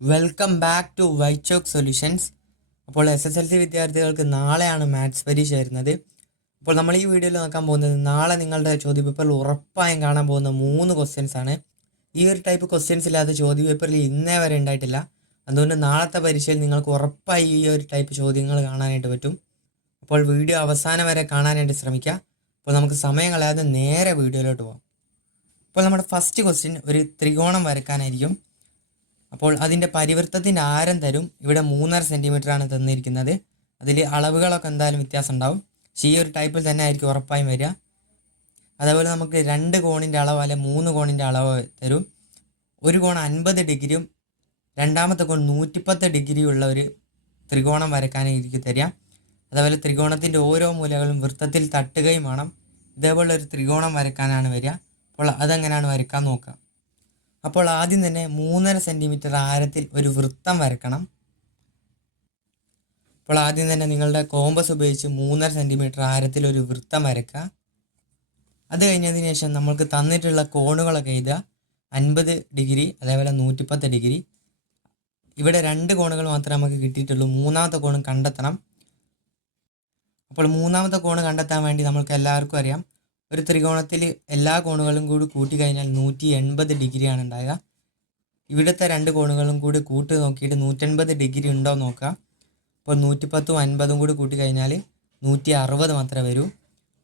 Welcome back to white chalk solutions. അപ്പോൾ SSLC വിദ്യാർത്ഥികൾക്ക് നാളെയാണ് മാത്സ് പരീക്ഷ വരുന്നത്. അപ്പോൾ നമ്മൾ ഈ വീഡിയോയിൽ നോക്കാൻ പോകുന്നത് നാളെ നിങ്ങളുടെ ചോദ്യപേപ്പറിൽ ഉറപ്പായും കാണാൻ പോകുന്ന 3 ക്വസ്റ്റ്യൻസ് ആണ്. ഈ ഒരു ടൈപ്പ് ക്വസ്റ്റ്യൻസ് ഇല്ലാത്ത ചോദ്യപേപ്പറിൽ ഇന്നേ വരെ ഉണ്ടായിട്ടില്ല. അതുകൊണ്ട് നാളത്തെ പരീക്ഷയിൽ നിങ്ങൾക്ക് ഉറപ്പായി ഈ ഒരു ടൈപ്പ് ചോദ്യങ്ങൾ കാണാനായിട്ട് പറ്റും. അപ്പോൾ വീഡിയോ അവസാനം വരെ കാണാനായിട്ട് ശ്രമിക്കുക. അപ്പോൾ നമുക്ക് സമയം കളയാതെ നേരെ വീഡിയോയിലോട്ട് പോകാം. അപ്പോൾ നമ്മുടെ ഫസ്റ്റ് ക്വസ്റ്റ്യൻ ഒരു ത്രികോണം വരയ്ക്കാനായിരിക്കും. അപ്പോൾ അതിൻ്റെ പരിവൃത്തത്തിൻ്റെ ആരം തരും. ഇവിടെ 3.5 സെൻറ്റിമീറ്റർ ആണ് തന്നിരിക്കുന്നത്. അതിൽ അളവുകളൊക്കെ എന്തായാലും വ്യത്യാസം ഉണ്ടാവും. പക്ഷേ ഈ ഒരു ടൈപ്പിൽ തന്നെ ആയിരിക്കും ഉറപ്പായും വരിക. അതേപോലെ നമുക്ക് 2 കോണിൻ്റെ അളവ് അല്ലെ 3 കോണിൻ്റെ അളവ് തരും. ഒരു കോൺ 50 ഡിഗ്രിയും രണ്ടാമത്തെ കോൺ 110 ഡിഗ്രിയുള്ള ഒരു ത്രികോണം വരയ്ക്കാനായിരിക്കും തരിക. അതേപോലെ ത്രികോണത്തിൻ്റെ ഓരോ മൂലകളും വൃത്തത്തിൽ തട്ടുകയും വേണം. ഇതേപോലെ ഒരു ത്രികോണം വരയ്ക്കാനാണ് വരിക. അപ്പോൾ അതെങ്ങനെയാണ് വരയ്ക്കാൻ നോക്കാം. അപ്പോൾ ആദ്യം തന്നെ 3.5 സെൻറ്റിമീറ്റർ ആരത്തിൽ ഒരു വൃത്തം വരക്കണം. അപ്പോൾ ആദ്യം തന്നെ നിങ്ങളുടെ കോമ്പസ് ഉപയോഗിച്ച് 3.5 സെൻറ്റിമീറ്റർ ആരത്തിൽ ഒരു വൃത്തം വരയ്ക്കുക. അത് കഴിഞ്ഞതിന് ശേഷം നമ്മൾക്ക് തന്നിട്ടുള്ള കോണുകളൊക്കെ എഴുതുക. 50 ഡിഗ്രി അതേപോലെ 110 ഡിഗ്രി. ഇവിടെ 2 കോണുകൾ മാത്രമേ നമുക്ക് കിട്ടിയിട്ടുള്ളൂ. മൂന്നാമത്തെ കോണ് കണ്ടെത്തണം. അപ്പോൾ മൂന്നാമത്തെ കോണ് കണ്ടെത്താൻ വേണ്ടി നമ്മൾക്ക് എല്ലാവർക്കും അറിയാം, ഒരു ത്രികോണത്തിൽ എല്ലാ കോണുകളും കൂടി കൂട്ടിക്കഴിഞ്ഞാൽ 180 ഡിഗ്രിയാണ് ഉണ്ടാകുക. ഇവിടുത്തെ 2 കോണുകളും കൂടി കൂട്ടി നോക്കിയിട്ട് 180 ഡിഗ്രി ഉണ്ടോ നോക്കുക. അപ്പോൾ 110ഉം 50ഉം കൂടി കൂട്ടിക്കഴിഞ്ഞാൽ 160 മാത്രമേ വരൂ.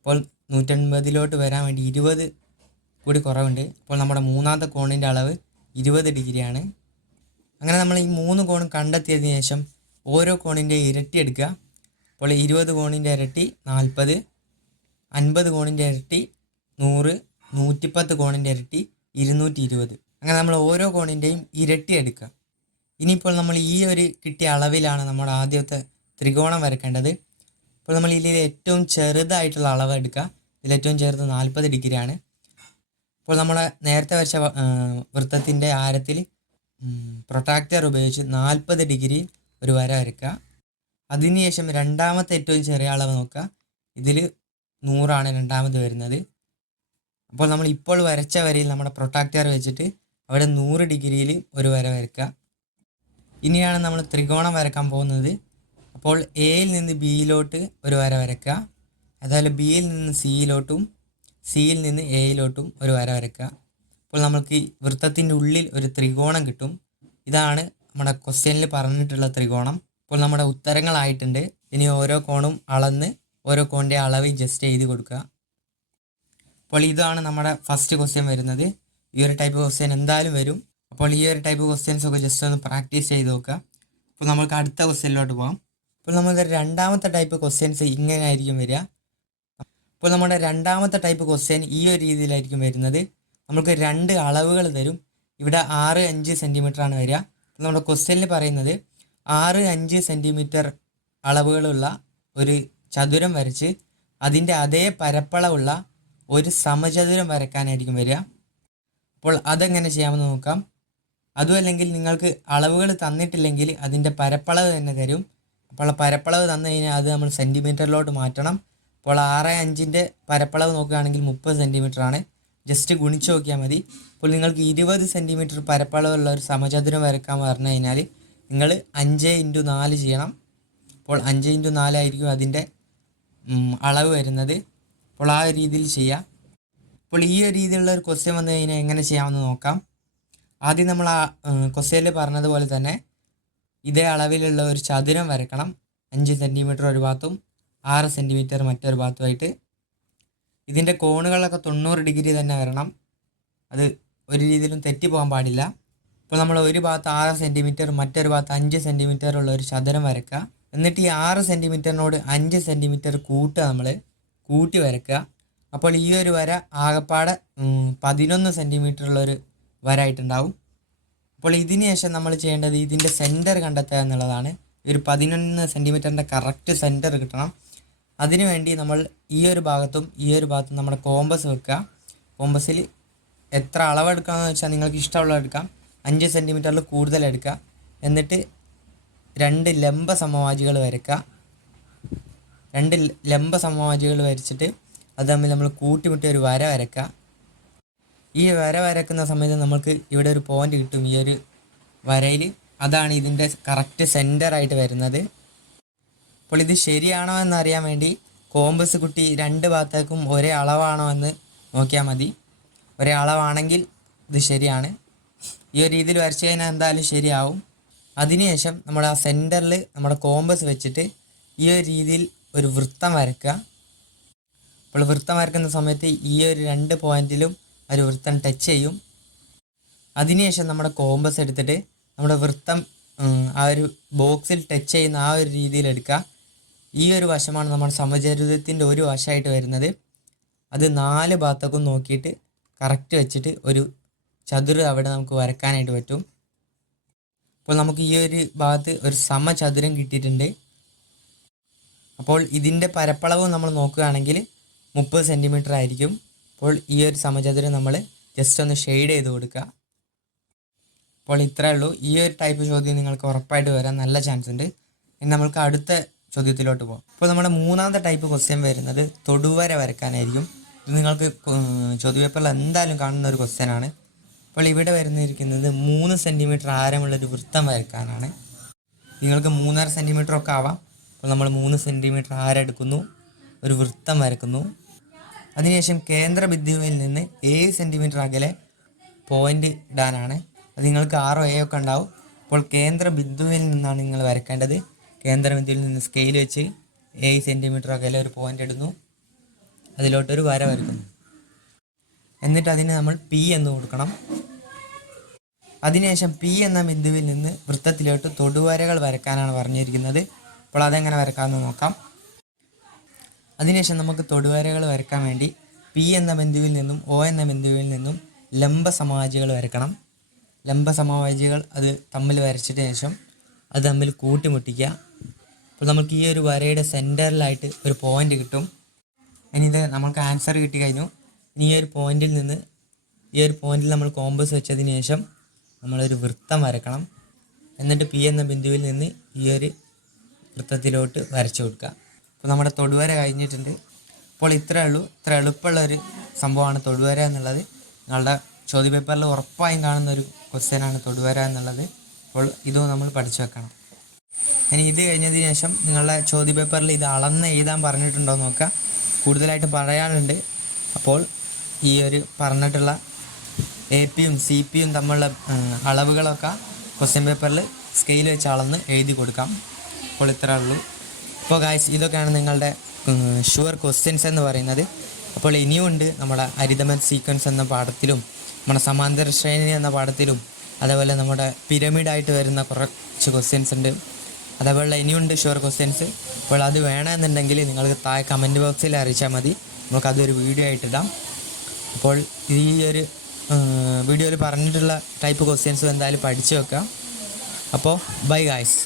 അപ്പോൾ 180 വരാൻ വേണ്ടി 20 കൂടി കുറവുണ്ട്. അപ്പോൾ നമ്മുടെ മൂന്നാമത്തെ കോണിൻ്റെ അളവ് 20 ഡിഗ്രിയാണ്. അങ്ങനെ നമ്മൾ ഈ 3 കോണും കണ്ടെത്തിയതിന് ശേഷം ഓരോ കോണിൻ്റെ ഇരട്ടി എടുക്കുക. അപ്പോൾ 20 കോണിൻ്റെ ഇരട്ടി 40, 50 കോണിൻ്റെ ഇരട്ടി 100, 110 കോണിൻ്റെ ഇരട്ടി 220. അങ്ങനെ നമ്മൾ ഓരോ കോണിൻ്റെയും ഇരട്ടി എടുക്കുക. ഇനിയിപ്പോൾ നമ്മൾ ഈ ഒരു കിട്ടിയ അളവിലാണ് നമ്മുടെ ആദ്യത്തെ ത്രികോണം വരയ്ക്കേണ്ടത്. അപ്പോൾ നമ്മൾ ഇതിൽ ഏറ്റവും ചെറുതായിട്ടുള്ള അളവ് എടുക്കുക. ഇതിൽ ഏറ്റവും ചെറുത് 40 ഡിഗ്രിയാണ്. അപ്പോൾ നമ്മൾ നേരത്തെ വരച്ച വൃത്തത്തിൻ്റെ ആരത്തിൽ പ്രൊട്രാക്ടർ ഉപയോഗിച്ച് 40 ഡിഗ്രി ഒരു വര വരയ്ക്കുക. അതിനുശേഷം രണ്ടാമത്തെ ഏറ്റവും ചെറിയ അളവ് നോക്കുക. ഇതിൽ 100 രണ്ടാമത് വരുന്നത്. അപ്പോൾ നമ്മൾ ഇപ്പോൾ വരച്ച വരയിൽ നമ്മുടെ പ്രൊട്രാക്ടർ വെച്ചിട്ട് അവിടെ 100 ഡിഗ്രിയിൽ ഒരു വര വരയ്ക്കുക. ഇനിയാണ് നമ്മൾ ത്രികോണം വരയ്ക്കാൻ പോകുന്നത്. അപ്പോൾ എയിൽ നിന്ന് ബിയിലോട്ട് ഒരു വര വരയ്ക്കുക. അതുപോലെ ബിയിൽ നിന്ന് സിയിലോട്ടും സിയിൽ നിന്ന് എയിലോട്ടും ഒരു വര വരയ്ക്കുക. അപ്പോൾ നമുക്ക് വൃത്തത്തിൻ്റെ ഉള്ളിൽ ഒരു ത്രികോണം കിട്ടും. ഇതാണ് നമ്മുടെ ക്വസ്റ്റ്യനിൽ പറഞ്ഞിട്ടുള്ള ത്രികോണം. അപ്പോൾ നമ്മുടെ ഉത്തരങ്ങളായിട്ടുണ്ട്. ഇനി ഓരോ കോണും അളന്ന് ഓരോ കോണിൻ്റെ അളവ് ജസ്റ്റ് എഴുതി കൊടുക്കുക. അപ്പോൾ ഇതാണ് നമ്മുടെ ഫസ്റ്റ് ക്വസ്റ്റ്യൻ വരുന്നത്. ഈ ഒരു ടൈപ്പ് ക്വസ്റ്റ്യൻ എന്തായാലും വരും. അപ്പോൾ ഈ ഒരു ടൈപ്പ് ക്വസ്റ്റ്യൻസ് ഒക്കെ ജസ്റ്റ് ഒന്ന് പ്രാക്ടീസ് ചെയ്ത് നോക്കുക. അപ്പോൾ നമുക്ക് അടുത്ത ക്വസ്റ്റ്യനിലോട്ട് പോകാം. അപ്പോൾ നമ്മുടെ രണ്ടാമത്തെ ടൈപ്പ് ക്വസ്റ്റ്യൻസ് ഇങ്ങനെ ആയിരിക്കും വരിക. അപ്പോൾ നമ്മുടെ രണ്ടാമത്തെ ടൈപ്പ് ക്വസ്റ്റ്യൻ ഈ ഒരു രീതിയിലായിരിക്കും വരുന്നത്. നമുക്ക് 2 അളവുകൾ തരും. ഇവിടെ 6, 5 സെൻറ്റിമീറ്റർ ആണ് വരിക. അപ്പോൾ നമ്മുടെ ക്വസ്റ്റ്യനിൽ പറയുന്നത് 6, 5 സെൻറ്റിമീറ്റർ അളവുകളുള്ള ഒരു ചതുരം വരച്ച് അതിൻ്റെ അതേ പരപ്പളവുള്ള ഒരു സമചതുരം വരയ്ക്കാനായിരിക്കും വരിക. അപ്പോൾ അതെങ്ങനെ ചെയ്യാമെന്ന് നോക്കാം. അതുമല്ലെങ്കിൽ നിങ്ങൾക്ക് അളവുകൾ തന്നിട്ടില്ലെങ്കിൽ അതിൻ്റെ പരപ്പളവ് തന്നെ തരും. അപ്പോൾ പരപ്പളവ് തന്നു കഴിഞ്ഞാൽ അത് നമ്മൾ സെൻറ്റിമീറ്ററിലോട്ട് മാറ്റണം. അപ്പോൾ 6, 5ൻ്റെ പരപ്പളവ് നോക്കുകയാണെങ്കിൽ 30 സെൻറ്റിമീറ്റർ ആണ്. ജസ്റ്റ് ഗുണിച്ച് നോക്കിയാൽ മതി. അപ്പോൾ നിങ്ങൾക്ക് 20 സെൻറ്റിമീറ്റർ പരപ്പളവുള്ള ഒരു സമചതുരം വരയ്ക്കാൻ പറഞ്ഞു കഴിഞ്ഞാൽ നിങ്ങൾ 5 × 4 ചെയ്യണം. അപ്പോൾ 5 × 4 ആയിരിക്കും അതിൻ്റെ അളവ് വരുന്നത്. അപ്പോൾ ആ ഒരു രീതിയിൽ ചെയ്യാം. അപ്പോൾ ഈ ഒരു രീതിയിലുള്ള ഒരു ക്വസ്റ്റ്യൻ വന്നു കഴിഞ്ഞാൽ എങ്ങനെ ചെയ്യാമെന്ന് നോക്കാം. ആദ്യം നമ്മൾ ആ ക്വസ്റ്റ്യനിൽ പറഞ്ഞതുപോലെ തന്നെ ഇതേ അളവിലുള്ള ഒരു ചതുരം വരക്കണം. 5 സെൻറ്റിമീറ്റർ ഒരു ഭാഗത്തും 6 സെൻറ്റിമീറ്റർ മറ്റൊരു ഭാഗത്തുമായിട്ട്. ഇതിൻ്റെ കോണുകളൊക്കെ 90 ഡിഗ്രി തന്നെ വരണം. അത് ഒരു രീതിയിലും തെറ്റിപ്പോകാൻ പാടില്ല. ഇപ്പോൾ നമ്മൾ ഒരു ഭാഗത്ത് 6 സെൻറ്റിമീറ്റർ മറ്റൊരു ഭാഗത്ത് 5 സെൻറ്റിമീറ്റർ ഉള്ള ഒരു ചതുരം വരയ്ക്കുക. എന്നിട്ട് ഈ 6 സെൻറ്റിമീറ്ററിനോട് 5 സെൻറ്റിമീറ്റർ നമ്മൾ കൂട്ടി വരയ്ക്കുക. അപ്പോൾ ഈ ഒരു വര ആകപ്പാടെ 11 സെൻറ്റിമീറ്റർ ഉള്ളൊരു വര ആയിട്ടുണ്ടാവും. അപ്പോൾ ഇതിന് ശേഷം നമ്മൾ ചെയ്യേണ്ടത് ഇതിൻ്റെ സെൻറ്റർ കണ്ടെത്തുക എന്നുള്ളതാണ്. ഒരു 11 സെൻറ്റിമീറ്ററിൻ്റെ കറക്റ്റ് സെൻറ്റർ കിട്ടണം. അതിനുവേണ്ടി നമ്മൾ ഈ ഒരു ഭാഗത്തും ഈ ഒരു ഭാഗത്തും നമ്മുടെ കോമ്പസ് വെക്കുക. കോമ്പസിൽ എത്ര അളവെടുക്കാമെന്ന് വെച്ചാൽ നിങ്ങൾക്ക് ഇഷ്ടമുള്ള എടുക്കാം. 5 സെൻറ്റിമീറ്ററിൽ കൂടുതൽ എടുക്കുക. എന്നിട്ട് 2 ലംബ സമവാചികൾ വരയ്ക്കുക. 2 ലംബ സമവാചികൾ വരച്ചിട്ട് അത് തമ്മിൽ നമ്മൾ കൂട്ടിമുട്ടി ഒരു വര വരയ്ക്കുക. ഈ വര വരക്കുന്ന സമയത്ത് നമുക്ക് ഇവിടെ ഒരു പോയിന്റ് കിട്ടും. ഈ ഒരു വരയിൽ അതാണ് ഇതിൻ്റെ കറക്റ്റ് സെൻറ്ററായിട്ട് വരുന്നത്. അപ്പോൾ ഇത് ശരിയാണോ എന്നറിയാൻ വേണ്ടി കോമ്പസ് കുട്ടി രണ്ട് ഭാഗത്തേക്കും ഒരേ അളവാണോ എന്ന് നോക്കിയാൽ മതി. ഒരേ അളവാണെങ്കിൽ ഇത് ശരിയാണ്. ഈ ഒരു രീതിയിൽ വരച്ച് കഴിഞ്ഞാൽ എന്തായാലും ശരിയാവും. അതിനുശേഷം നമ്മുടെ ആ സെൻറ്ററിൽ നമ്മുടെ കോമ്പസ് വെച്ചിട്ട് ഈ ഒരു രീതിയിൽ ഒരു വൃത്തം വരയ്ക്കുക. അപ്പോൾ വൃത്തം വരയ്ക്കുന്ന സമയത്ത് ഈ ഒരു 2 പോയിന്റിലും ഒരു വൃത്തം ടച്ച് ചെയ്യും. അതിനുശേഷം നമ്മുടെ കോമ്പസ് എടുത്തിട്ട് നമ്മുടെ വൃത്തം ആ ഒരു ബോക്സിൽ ടച്ച് ചെയ്യുന്ന ആ ഒരു രീതിയിൽ എടുക്കുക. ഈ ഒരു വശമാണ് നമ്മുടെ സമചതുരത്തിൻ്റെ ഒരു വശമായിട്ട് വരുന്നത്. അത് 4 ഭാഗത്തേക്കും നോക്കിയിട്ട് കറക്റ്റ് വെച്ചിട്ട് ഒരു ചതുരം അവിടെ നമുക്ക് വരക്കാനായിട്ട് പറ്റും. അപ്പോൾ നമുക്ക് ഈ ഒരു ഭാഗത്ത് ഒരു സമചതുരം കിട്ടിയിട്ടുണ്ട്. അപ്പോൾ ഇതിൻ്റെ പരപ്പളവ് നമ്മൾ നോക്കുകയാണെങ്കിൽ 30 സെൻറ്റിമീറ്റർ ആയിരിക്കും. അപ്പോൾ ഈ ഒരു സമചതുരം നമ്മൾ ജസ്റ്റ് ഒന്ന് ഷെയ്ഡ് ചെയ്ത് കൊടുക്കുക. അപ്പോൾ ഇത്രയേ ഉള്ളൂ. ഈ ഒരു ടൈപ്പ് ചോദ്യം നിങ്ങൾക്ക് ഉറപ്പായിട്ട് വരാൻ നല്ല ചാൻസ് ഉണ്ട്. ഇനി നമ്മൾക്ക് അടുത്ത ചോദ്യത്തിലോട്ട് പോകാം. അപ്പോൾ നമ്മുടെ 3ാമത്തെ ടൈപ്പ് ക്വസ്റ്റ്യൻ വരുന്നത് തൊടുവര വരക്കാനായിരിക്കും. ഇത് നിങ്ങൾക്ക് ചോദ്യപേപ്പറിൽ എന്തായാലും കാണുന്ന ഒരു ക്വസ്റ്റ്യനാണ്. അപ്പോൾ ഇവിടെ വരുന്നിരിക്കുന്നത് 3 സെൻറ്റിമീറ്റർ ആരമുള്ളൊരു വൃത്തം വരക്കാനാണ്. നിങ്ങൾക്ക് 3.5 സെൻറ്റിമീറ്റർ ഒക്കെ ആവാം. അപ്പോൾ നമ്മൾ 3 സെൻറ്റിമീറ്റർ ആരെടുക്കുന്നു, ഒരു വൃത്തം വരക്കുന്നു. അതിനുശേഷം കേന്ദ്ര ബിന്ദുവിൽ നിന്ന് 7 സെൻറ്റിമീറ്റർ അകലെ പോയിൻ്റ് ഇടാനാണ്. അത് നിങ്ങൾക്ക് 6 ഒക്കെ ഉണ്ടാവും. അപ്പോൾ കേന്ദ്ര ബിന്ദുവിൽ നിന്നാണ് നിങ്ങൾ വരക്കേണ്ടത്. കേന്ദ്ര ബിന്ദുവിൽ നിന്ന് സ്കെയിൽ വെച്ച് 7 സെൻറ്റിമീറ്റർ അകലെ ഒരു പോയിൻ്റ് ഇടുന്നു, അതിലോട്ടൊരു വര വരക്കുന്നു. എന്നിട്ട് അതിന് നമ്മൾ പി എന്ന് കൊടുക്കണം. അതിനുശേഷം പി എന്ന ബിന്ദുവിൽ നിന്ന് വൃത്തത്തിലോട്ട് തൊടുവരകൾ വരക്കാനാണ് പറഞ്ഞിരിക്കുന്നത്. അപ്പോൾ അതെങ്ങനെ വരക്കാമെന്ന് നോക്കാം. അതിനുശേഷം നമുക്ക് തൊടുവരകൾ വരക്കാൻ വേണ്ടി പി എന്ന ബിന്ദുവിൽ നിന്നും ഒ എന്ന ബിന്ദുവിൽ നിന്നും ലംബ സമവാചികൾ വരക്കണം. ലംബ സമവാചികൾ അത് തമ്മിൽ വരച്ചിട്ട് ശേഷം അത് തമ്മിൽ കൂട്ടിമുട്ടിക്കുക. അപ്പോൾ നമുക്ക് ഈ ഒരു വരയുടെ സെൻറ്ററിലായിട്ട് ഒരു പോയിൻ്റ് കിട്ടും. ഇനി ഇത് നമുക്ക് ആൻസർ കിട്ടിക്കഴിഞ്ഞു. ഇനി ഈ ഒരു പോയിന്റിൽ നമ്മൾ കോമ്പസ് വെച്ചതിന് ശേഷം നമ്മളൊരു വൃത്തം വരക്കണം. എന്നിട്ട് പി എന്ന ബിന്ദുവിൽ നിന്ന് ഈ ഒരു വൃത്തത്തിലോട്ട് വരച്ചു കൊടുക്കുക. അപ്പോൾ നമ്മുടെ തൊടുവര കഴിഞ്ഞിട്ടുണ്ട്. അപ്പോൾ ഇത്രയേ ഉള്ളൂ. ഇത്ര എളുപ്പമുള്ളൊരു സംഭവമാണ് തൊടുവര എന്നുള്ളത്. നിങ്ങളുടെ ചോദ്യപേപ്പറിൽ ഉറപ്പായും കാണുന്ന ഒരു ക്വസ്റ്റ്യനാണ് തൊടുവര എന്നുള്ളത്. അപ്പോൾ ഇതും നമ്മൾ പഠിച്ചു വെക്കണം. ഇനി ഇത് കഴിഞ്ഞതിന് ശേഷം നിങ്ങളുടെ ചോദ്യപേപ്പറിൽ ഇത് അളന്ന് എഴുതാൻ പറഞ്ഞിട്ടുണ്ടോ എന്ന് നോക്കുക. കൂടുതലായിട്ട് പറയാനുണ്ട്. അപ്പോൾ ഈ ഒരു പറഞ്ഞിട്ടുള്ള എ പിയും സി പിയും തമ്മിലുള്ള അളവുകളൊക്കെ ക്വസ്റ്റ്യൻ പേപ്പറിൽ സ്കെയിൽ വെച്ച് അളന്ന് എഴുതി കൊടുക്കാം. അപ്പോൾ ഇത്രേ ഉള്ളൂ. അപ്പോൾ ഗായ്സ്, ഇതൊക്കെയാണ് നിങ്ങളുടെ ഷുവർ ക്വസ്റ്റ്യൻസ് എന്ന് പറയുന്നത്. അപ്പോൾ ഇനിയുമുണ്ട് നമ്മുടെ അരിതമെറ്റ് സീക്വൻസ് എന്ന പാഠത്തിലും നമ്മുടെ സമാന്തര ശ്രേണി എന്ന പാഠത്തിലും അതേപോലെ നമ്മുടെ പിരമിഡായിട്ട് വരുന്ന കുറച്ച് ക്വസ്റ്റ്യൻസ് ഉണ്ട്. അതേപോലെ ഇനിയുണ്ട് ഷുവർ ക്വസ്റ്റ്യൻസ്. അപ്പോൾ അത് വേണമെന്നുണ്ടെങ്കിൽ നിങ്ങൾക്ക് താഴെ കമൻറ്റ് ബോക്സിൽ അറിയിച്ചാൽ മതി. നമുക്കതൊരു വീഡിയോ ആയിട്ടിടാം. അപ്പോൾ ഈ ഒരു വീഡിയോയിൽ പറഞ്ഞിട്ടുള്ള ടൈപ്പ് ക്വസ്റ്റ്യൻസും എന്തായാലും പഠിച്ചു വെക്കാം. അപ്പോൾ ബൈ ഗായ്സ്.